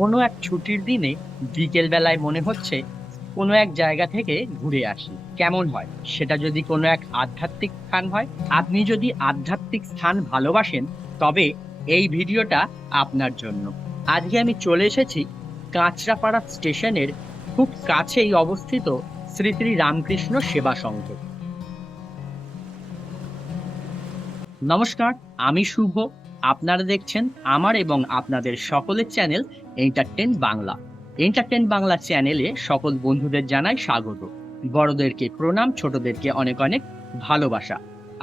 কোনো এক ছুটির দিনে বিকেল বেলায় মনে হচ্ছে কোনো এক জায়গা থেকে ঘুরে আসি, কেমন হয় সেটা যদি কোনো এক আধ্যাত্মিক স্থান হয়। আপনি যদি আধ্যাত্মিক স্থান ভালোবাসেন, তবে এই ভিডিওটা আপনার জন্য। আজকে আমি চলে এসেছি কাঁচরাপাড়া স্টেশনের খুব কাছেই অবস্থিত শ্রী শ্রী রামকৃষ্ণ সেবা সংঘ। নমস্কার, আমি শুভ। আপনারা দেখছেন আমার এবং আপনাদের সকলের channel entertain Bangla. Entertain Bangla চ্যানেলে সকল বন্ধুদের জানাই স্বাগত। বড়দেরকে প্রণাম, ছোটদেরকে অনেক অনেক ভালোবাসা।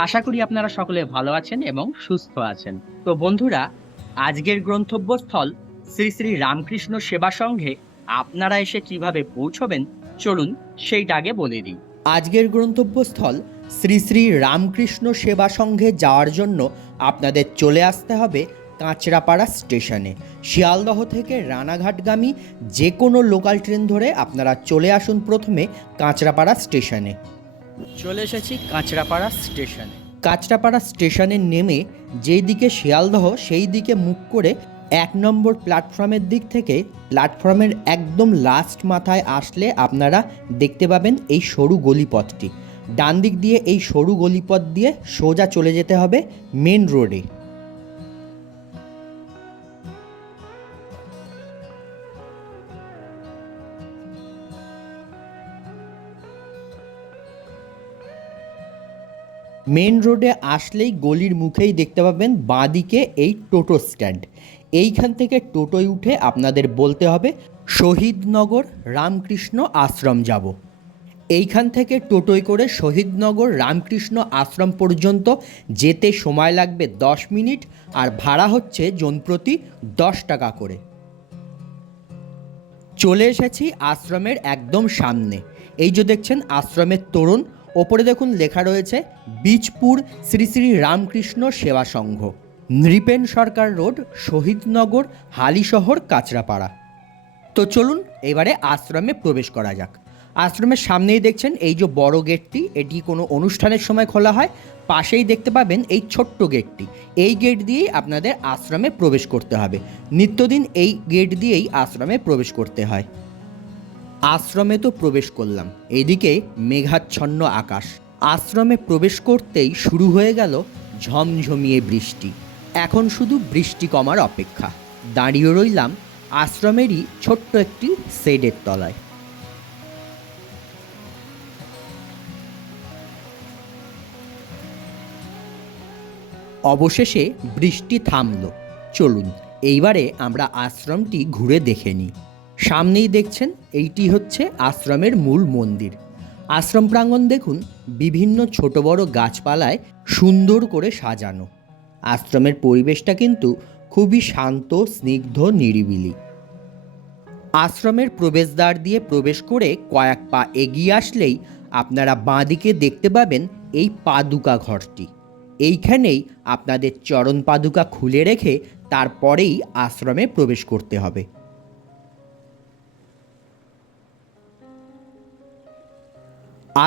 আশা করি আপনারা সকলে ভালো আছেন এবং সুস্থ আছেন। তো বন্ধুরা, আজকের গন্তব্যস্থল শ্রী শ্রী রামকৃষ্ণ সেবা সংঘে আপনারা এসে কিভাবে পৌঁছবেন, চলুন সেইটা আগে বলে দিই। আজকের গন্তব্যস্থল শ্রী শ্রী রামকৃষ্ণ সেবা সংঘে যাওয়ার জন্য আপনাদের চলে আসতে হবে কাঁচরাপাড়া স্টেশনে। শিয়ালদহ থেকে রানাঘাটগামী যে কোনো লোকাল ট্রেন ধরে আপনারা চলে আসুন প্রথমে কাঁচরাপাড়া স্টেশনে। চলে এসেছি কাঁচরাপাড়া স্টেশনে। কাঁচরাপাড়া স্টেশনে নেমে যেই দিকে শিয়ালদহ সেই দিকে মুখ করে 1 নম্বর প্ল্যাটফর্মের দিক থেকে প্ল্যাটফর্মের একদম লাস্ট মাথায় আসলে আপনারা দেখতে পাবেন এই সরু গলিপথটি। ডান দিক দিয়ে এই সরু গলিপথ দিয়ে সোজা চলে যেতে হবে মেন রোডে। মেন রোডে আসলেই গলির মুখেই দেখতে পাবেন বাঁদিকে এই টোটো স্ট্যান্ড। এইখান থেকে টোটোয় উঠে আপনাদের বলতে হবে শহীদনগর রামকৃষ্ণ আশ্রম যাব। এইখান থেকে টোটোয় করে শহীদনগর রামকৃষ্ণ আশ্রম পর্যন্ত যেতে সময় লাগবে 10 মিনিট, আর ভাড়া হচ্ছে জনপ্রতি 10 টাকা করে। চলে এসেছি আশ্রমের একদম সামনে। এই যে দেখছেন আশ্রমের তোরণ, ওপরে দেখুন লেখা রয়েছে বীজপুর শ্রী শ্রী রামকৃষ্ণ সেবা সংঘ, নৃপেন সরকার রোড, শহীদনগর, হালিশহর, কাঁচরাপাড়া। তো চলুন এবারে আশ্রমে প্রবেশ করা যাক। আশ্রমের সামনেই দেখছেন এই যে বড় গেটটি, এটি কোনো অনুষ্ঠানের সময় খোলা হয়। পাশেই দেখতে পাবেন এই ছোট্ট গেটটি, এই গেট দিয়েই আপনাদের আশ্রমে প্রবেশ করতে হবে। নিত্যদিন এই গেট দিয়েই আশ্রমে প্রবেশ করতে হয়। আশ্রমে তো প্রবেশ করলাম, এইদিকে মেঘাচ্ছন্ন আকাশ। আশ্রমে প্রবেশ করতেই শুরু হয়ে গেল ঝমঝমিয়ে বৃষ্টি। এখন শুধু বৃষ্টি কমার অপেক্ষা। দাঁড়িয়ে রইলাম আশ্রমেরই ছোট্ট একটি শেডের তলায়। অবশেষে বৃষ্টি থামল। চলুন এইবারে আমরা আশ্রমটি ঘুরে দেখে নিই। সামনেই দেখছেন এইটি হচ্ছে আশ্রমের মূল মন্দির। আশ্রম প্রাঙ্গণ দেখুন বিভিন্ন ছোট বড় গাছপালায় সুন্দর করে সাজানো। আশ্রমের পরিবেশটা কিন্তু খুবই শান্ত, স্নিগ্ধ, নিরিবিলি। আশ্রমের প্রবেশদ্বার দিয়ে প্রবেশ করে কয়েক পা এগিয়ে আসলেই আপনারা বাঁদিকে দেখতে পাবেন এই পাদুকা ঘরটি। এইখানেই আপনাদের চরণ পাদুকা খুলে রেখে তারপরেই আশ্রমে প্রবেশ করতে হবে।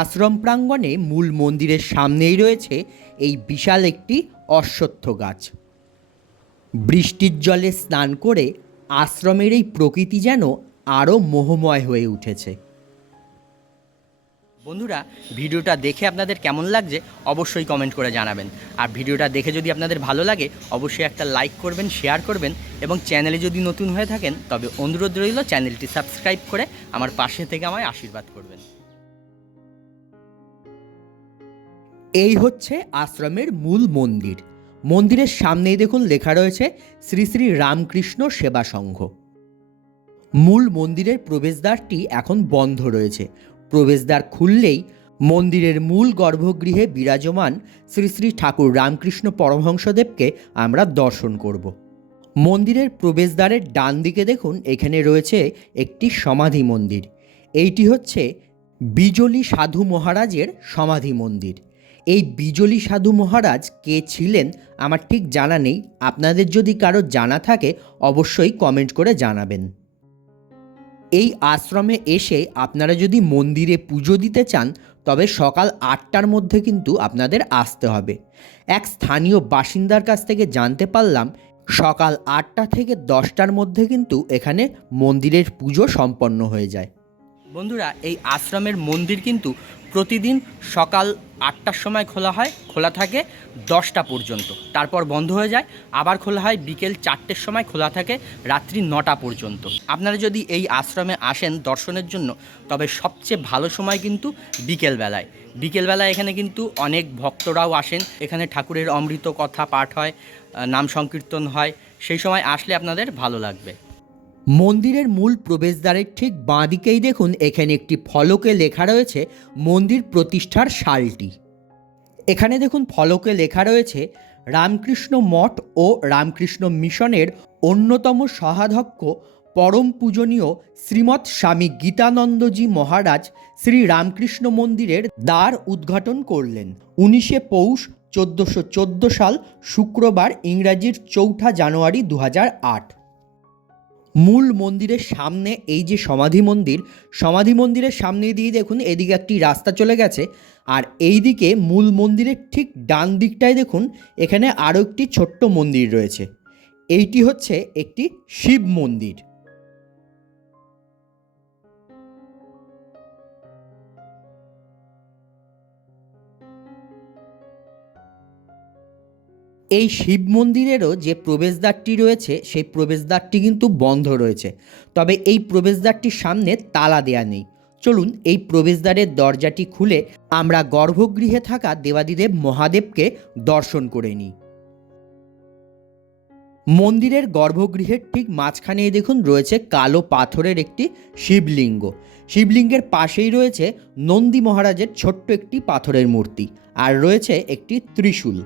আশ্রম প্রাঙ্গণে মূল মন্দিরের সামনেই রয়েছে এই বিশাল একটি অশ্বত্থ গাছ। বৃষ্টির জলে স্নান করে আশ্রমের এই প্রকৃতি যেন আরও মোহময় হয়ে উঠেছে। বন্ধুরা, ভিডিওটা দেখে আপনাদের কেমন লাগছে অবশ্যই কমেন্ট করে জানাবেন। আর ভিডিওটা দেখে যদি আপনাদের ভালো লাগে অবশ্যই একটা লাইক করবেন, শেয়ার করবেন, এবং চ্যানেলে যদি নতুন হয়ে থাকেন তবে অনুরোধ রইল চ্যানেলটি সাবস্ক্রাইব করে আমার পাশে থেকে আমায় আশীর্বাদ করবেন। এই হচ্ছে আশ্রমের মূল মন্দির। মন্দিরের সামনেই দেখুন লেখা রয়েছে শ্রী শ্রী রামকৃষ্ণ সেবা সংঘ। মূল মন্দিরের প্রবেশদ্বারটি এখন বন্ধ রয়েছে। প্রবেশদ্বার খুললেই মন্দিরের মূল গর্ভগৃহে বিরাজমান শ্রী শ্রী ঠাকুর রামকৃষ্ণ পরমহংসদেবকে আমরা দর্শন করব। মন্দিরের প্রবেশদ্বারের ডান দিকে দেখুন এখানে রয়েছে একটি সমাধি মন্দির। এইটি হচ্ছে বিজলি সাধু মহারাজের সমাধি মন্দির। এই বিজলি সাধু মহারাজ কে ছিলেন আমার ঠিক জানা নেই। আপনাদের যদি কারো জানা থাকে অবশ্যই কমেন্ট করে জানাবেন। এই আশ্রমে এসে আপনারা যদি মন্দিরে পুজো দিতে চান তবে সকাল 8টার মধ্যে কিন্তু আপনাদের আসতে হবে। এক স্থানীয় বাসিন্দার কাছ থেকে জানতে পারলাম সকাল 8টা থেকে 10টার মধ্যে কিন্তু এখানে মন্দিরের পুজো সম্পন্ন হয়ে যায়। বন্ধুরা, এই আশ্রমের মন্দির কিন্তু প্রতিদিন সকাল 8টার সময় খোলা থাকে 10টা পর্যন্ত, তারপর বন্ধ হয়ে যায়। আবার খোলা হয় বিকেল 4টের সময়, খোলা থাকে রাত্রি 9টা পর্যন্ত। আপনারা যদি এই আশ্রমে আসেন দর্শনের জন্য, তবে সবচেয়ে ভালো সময় কিন্তু বিকেলবেলায়। বিকেলবেলায় এখানে কিন্তু অনেক ভক্তরাও আসেন। এখানে ঠাকুরের অমৃত কথা পাঠ হয়, নাম সংকীর্তন হয়। সেই সময় আসলে আপনাদের ভালো লাগবে। মন্দিরের মূল প্রবেশদ্বারের ঠিক বাঁ দিকেই দেখুন এখানে একটি ফলকে লেখা রয়েছে মন্দির প্রতিষ্ঠার সালটি। এখানে দেখুন ফলকে লেখা রয়েছে রামকৃষ্ণ মঠ ও রামকৃষ্ণ মিশনের অন্যতম সহাধ্যক্ষ পরম পূজনীয় শ্রীমৎ স্বামী গীতানন্দজি মহারাজ শ্রী রামকৃষ্ণ মন্দিরের দ্বার উদ্ঘাটন করলেন 19শে পৌষ 1414 সাল শুক্রবার, ইংরাজির 4 জানুয়ারি 2008। মূল মন্দিরের সামনে এই যে সমাধি মন্দিরের সামনে দিয়ে দেখুন এদিকে একটি রাস্তা চলে গেছে, আর এই দিকে মূল মন্দিরের ঠিক ডান দিকটায় দেখুন এখানে আরও একটি ছোট্ট মন্দির রয়েছে। এইটি হচ্ছে একটি শিব মন্দির। এই শিব মন্দিরেরও যে প্রবেশদ্বারটি রয়েছে সেই প্রবেশদ্বারটি কিন্তু বন্ধ রয়েছে, তবে এই প্রবেশদ্বারটির সামনে তালা দেয়া নেই। চলুন এই প্রবেশদ্বারের দরজাটি খুলে আমরা গর্ভগৃহে থাকা দেবাদিদেব মহাদেবকে দর্শন করে নিই। মন্দিরের গর্ভগৃহের ঠিক মাঝখানেই দেখুন রয়েছে কালো পাথরের একটি শিবলিঙ্গ। শিবলিঙ্গের পাশেই রয়েছে নন্দী মহারাজের ছোট্ট একটি পাথরের মূর্তি, আর রয়েছে একটি ত্রিশূল।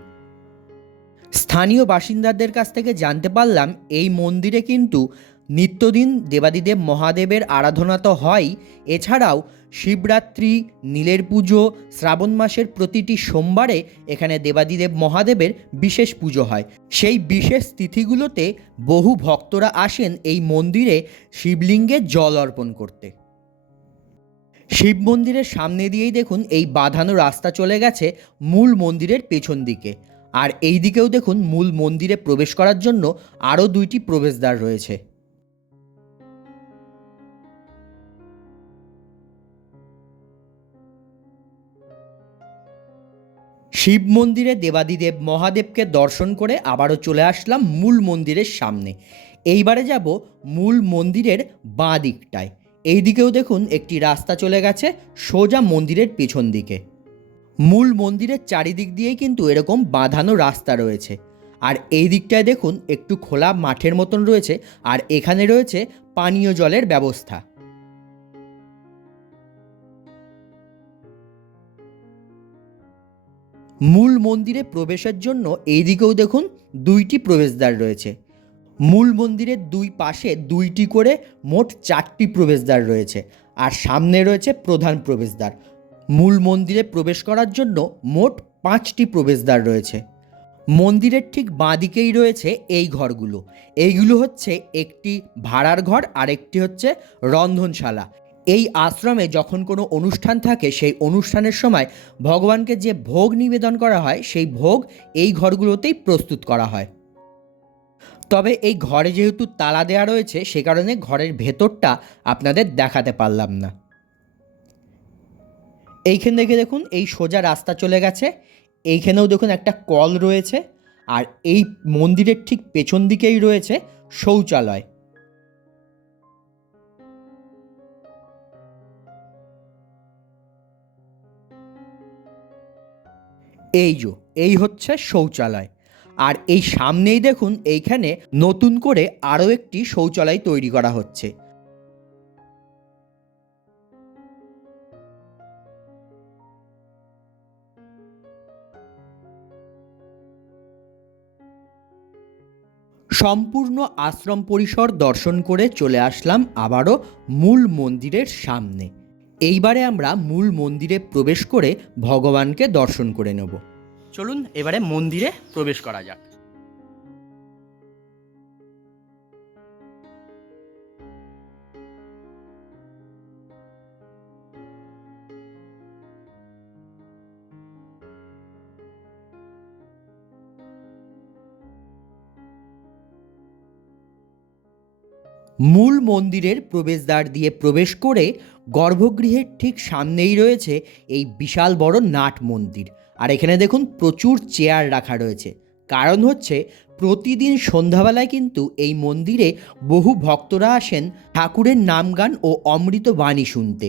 স্থানীয় বাসিন্দাদের কাছ থেকে জানতে পারলাম এই মন্দিরে কিন্তু নিত্যদিন দেবাদিদেব মহাদেবের আরাধনা তো হয়ই, এছাড়াও শিবরাত্রি, নীলের পুজো, শ্রাবণ মাসের প্রতিটি সোমবারে এখানে দেবাদিদেব মহাদেবের বিশেষ পুজো হয়। সেই বিশেষ তিথিগুলোতে বহু ভক্তরা আসেন এই মন্দিরে শিবলিঙ্গে জল অর্পণ করতে। শিব মন্দিরের সামনে দিয়েই দেখুন এই বাঁধানো রাস্তা চলে গেছে মূল মন্দিরের পেছন দিকে, আর এই দিকেও দেখুন মূল মন্দিরে প্রবেশ করার জন্য আরও 2টি প্রবেশদ্বার রয়েছে। শিব মন্দিরে দেবাদিদেব মহাদেবকে দর্শন করে আবারও চলে আসলাম মূল মন্দিরের সামনে। এইবারে যাব মূল মন্দিরের বাঁ দিকটায়। এই দিকেও দেখুন একটি রাস্তা চলে গেছে সোজা মন্দিরের পেছন দিকে। মূল মন্দিরের চারিদিক দিয়েই কিন্তু এরকম বাঁধানো রাস্তা রয়েছে, আর এই দিকটায় দেখুন একটু খোলা মাঠের মতন রয়েছে, আর এখানে রয়েছে পানীয় জলের ব্যবস্থা। মূল মন্দিরে প্রবেশের জন্য এই দিকেও দেখুন 2টি প্রবেশদ্বার রয়েছে। মূল মন্দিরের 2 পাশে 2টি করে মোট 4টি প্রবেশদ্বার রয়েছে, আর সামনে রয়েছে প্রধান প্রবেশদ্বার। মূল মন্দিরে প্রবেশ করার জন্য মোট 5টি প্রবেশদ্বার রয়েছে। মন্দিরের ঠিক বাঁ দিকেই রয়েছে এই ঘরগুলো। এইগুলো হচ্ছে একটি ভাড়ার ঘর, আর একটি হচ্ছে রন্ধনশালা। এই আশ্রমে যখন কোনো অনুষ্ঠান থাকে সেই অনুষ্ঠানের সময় ভগবানকে যে ভোগ নিবেদন করা হয় সেই ভোগ এই ঘরগুলোতেই প্রস্তুত করা হয়। তবে এই ঘরে যেহেতু তালা দেওয়া রয়েছে সে কারণে ঘরের ভেতরটা আপনাদের দেখাতে পারলাম না। এইখান থেকে দেখুন এই সোজা রাস্তা চলে গেছে, এইখানেও দেখুন একটা কল রয়েছে, আর এই মন্দিরের ঠিক পেছন দিকেই রয়েছে শৌচালয়। এই হচ্ছে শৌচালয়, আর এই সামনেই দেখুন এইখানে নতুন করে আরও একটি শৌচালয় তৈরি করা হচ্ছে। সম্পূর্ণ আশ্রম পরিসর দর্শন করে চলে আসলাম আবারও মূল মন্দিরের সামনে। এইবারে আমরা মূল মন্দিরে প্রবেশ করে ভগবানকে দর্শন করে নেব। চলুন এবারে মন্দিরে প্রবেশ করা যাক। মূল মন্দিরের প্রবেশদ্বার দিয়ে প্রবেশ করে গর্ভগৃহের ঠিক সামনেই রয়েছে এই বিশাল বড় নাট মন্দির। আর এখানে দেখুন প্রচুর চেয়ার রাখা রয়েছে, কারণ হচ্ছে প্রতিদিন সন্ধ্যাবেলায় কিন্তু এই মন্দিরে বহু ভক্তরা আসেন ঠাকুরের নামগান ও অমৃত বাণী শুনতে।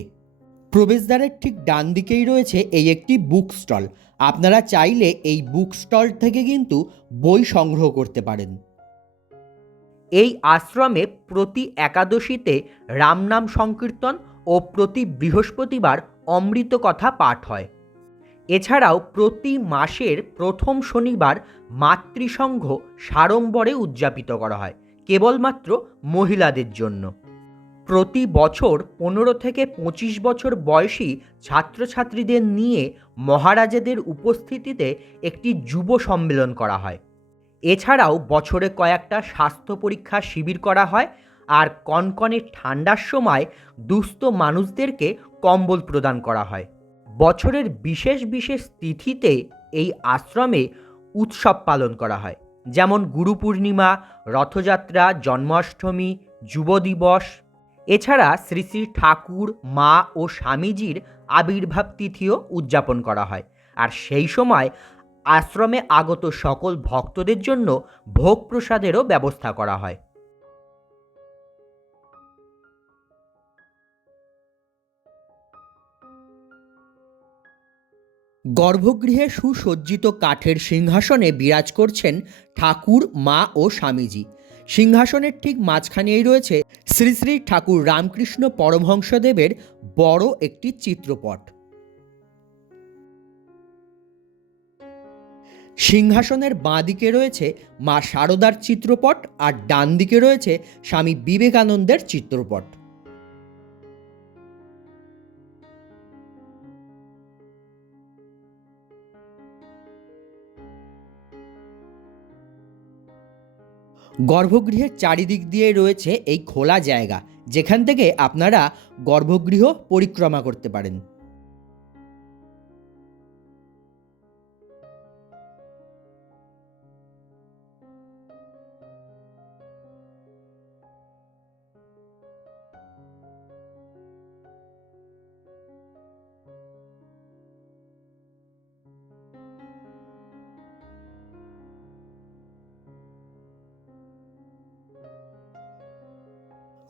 প্রবেশদ্বারের ঠিক ডান দিকেই রয়েছে এই একটি বুক স্টল। আপনারা চাইলে এই বুক স্টল থেকে কিন্তু বই সংগ্রহ করতে পারেন। এই আশ্রমে প্রতি একাদশীতে রামনাম সংকীর্তন ও প্রতি বৃহস্পতিবার অমৃত কথা পাঠ হয়। এছাড়াও প্রতি মাসের প্রথম শনিবার মাতৃসংঘ সাড়ম্বরে উদযাপিত করা হয় কেবলমাত্র মহিলাদের জন্য। প্রতি বছর 15 থেকে 25 বছর বয়সী ছাত্রছাত্রীদের নিয়ে মহারাজাদের উপস্থিতিতে একটি যুব সম্মেলন করা হয়। এছাড়াও বছরে কয়েকটা স্বাস্থ্য পরীক্ষা শিবির করা হয়, আর কনকনে ঠান্ডার সময় দুস্থ মানুষদেরকে কম্বল প্রদান করা হয়। বছরের বিশেষ বিশেষ তিথিতে এই আশ্রমে উৎসব পালন করা হয়, যেমন গুরু পূর্ণিমা, রথযাত্রা, জন্মাষ্টমী, যুব দিবস। এছাড়া শ্রী শ্রী ঠাকুর, মা ও স্বামীজির আবির্ভাব তিথিও উদযাপন করা হয়। আর সেই সময় আশ্রমে আগত সকল ভক্তদের জন্য ভোগ প্রসাদেরও ব্যবস্থা করা হয়। গর্ভগৃহে সুসজ্জিত কাঠের সিংহাসনে বিরাজ করছেন ঠাকুর, মা ও স্বামীজি। সিংহাসনের ঠিক মাঝখানেই রয়েছে শ্রী শ্রী ঠাকুর রামকৃষ্ণ পরমহংসদেবের বড় একটি চিত্রপট। সিংহাসনের বাঁ দিকে রয়েছে মা শারদার চিত্রপট, আর ডান দিকে রয়েছে স্বামী বিবেকানন্দের চিত্রপট। গর্ভগৃহের চারিদিক দিয়ে রয়েছে এই খোলা জায়গা, যেখান থেকে আপনারা গর্ভগৃহ পরিক্রমা করতে পারেন।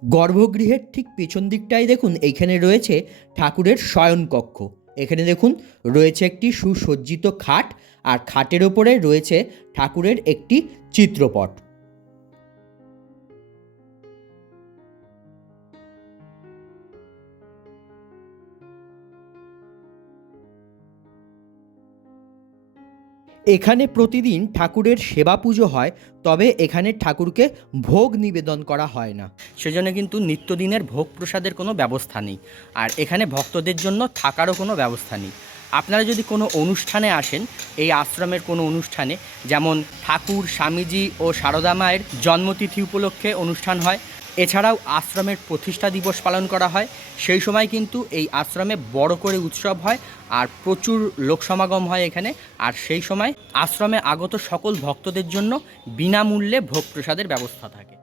গর্ভগৃহের ঠিক পেছন দিকটাই দেখুন, এইখানে রয়েছে ঠাকুরের শয়নকক্ষ। এখানে দেখুন রয়েছে একটি সুসজ্জিত খাট, আর খাটের ওপরে রয়েছে ঠাকুরের একটি চিত্রপট। এখানে প্রতিদিন ঠাকুরের সেবা পুজো হয়, তবে এখানে ঠাকুরকে ভোগ নিবেদন করা হয় না। সেজন্য কিন্তু নিত্যদিনের ভোগ প্রসাদের কোনো ব্যবস্থা নেই, আর এখানে ভক্তদের জন্য থাকারও কোনো ব্যবস্থা নেই। আপনারা যদি কোনো অনুষ্ঠানে আসেন, এই আশ্রমের কোনো অনুষ্ঠানে, যেমন ঠাকুর, স্বামীজি ও সারদা মায়ের জন্মতিথি উপলক্ষে অনুষ্ঠান হয়, এছাড়াও আশ্রমের প্রতিষ্ঠা দিবস পালন করা হয়, সেই সময় কিন্তু এই আশ্রমে বড় করে উৎসব হয় আর প্রচুর লোক সমাগম হয় এখানে। আর সেই সময় আশ্রমে আগত সকল ভক্তদের জন্য বিনামূল্যে ভোগ প্রসাদের ব্যবস্থা থাকে।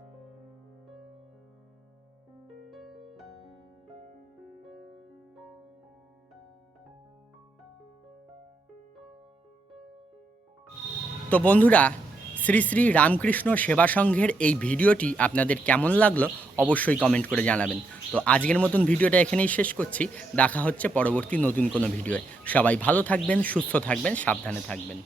তো বন্ধুরা, শ্রী শ্রী রামকৃষ্ণ সেবা সংঘের এই ভিডিওটি আপনাদের কেমন লাগলো অবশ্যই কমেন্ট করে জানাবেন। তো আজকের মতন ভিডিওটা এখানেই শেষ করছি। দেখা হচ্ছে পরবর্তী নতুন কোনো ভিডিওয়। সবাই ভালো থাকবেন, সুস্থ থাকবেন, সাবধানে থাকবেন।